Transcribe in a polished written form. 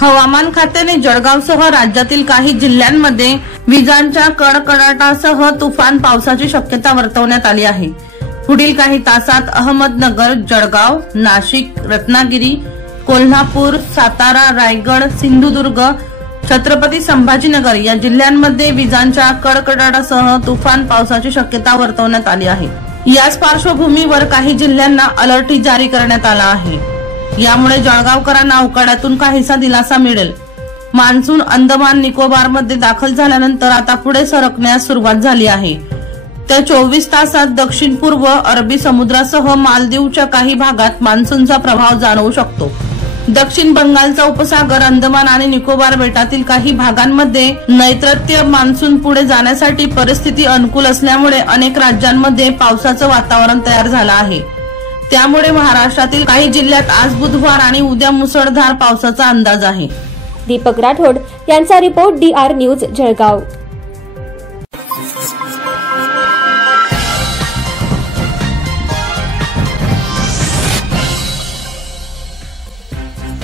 हवामान खात्याने जळगावसह राज्यातील काही जिल्ह्यांमध्ये विजांच्या कडकडाटासह तुफान पावसाची शक्यता वर्तवण्यात आली आहे। पुढील काही तासात अहमदनगर, जळगाव, नाशिक, रत्नागिरी, कोल्हापूर, सातारा, रायगड, सिंधुदुर्ग, छत्रपती संभाजीनगर या जिल्ह्यांमध्ये विजांच्या कडकडाटासह तुफान पावसाची शक्यता वर्तवण्यात आली आहे। याच पार्श्वभूमीवर काही जिल्ह्यांना अलर्ट जारी करण्यात आला आहे। यामुळे जळगावकरांना उकाड्यातून काहीसा दिलासा मिळेल। मान्सून अंदमान निकोबार मध्ये दाखल झाल्यानंतर आता पुढे सरकण्यास सुरुवात झाली आहे। त्या 24 तासात दक्षिण पूर्व अरबी समुद्रासह मालदीवच्या काही भागात मान्सूनचा प्रभाव जाणवू शकतो। दक्षिण बंगालचा उपसागर, अंदमान आणि निकोबार बेटातील काही भागांमध्ये नैऋत्य मान्सून पुढे जाण्यासाठी परिस्थिती अनुकूल असल्यामुळे अनेक राज्यांमध्ये पावसाचं वातावरण तयार झालं आहे। त्यामुळे महाराष्ट्रातील काही जिल्ह्यात आज बुधवार आणि उद्या मुसळधार पावसाचा अंदाज आहे। दीपक राठोड यांचा रिपोर्ट, DR न्यूज, जळगाव।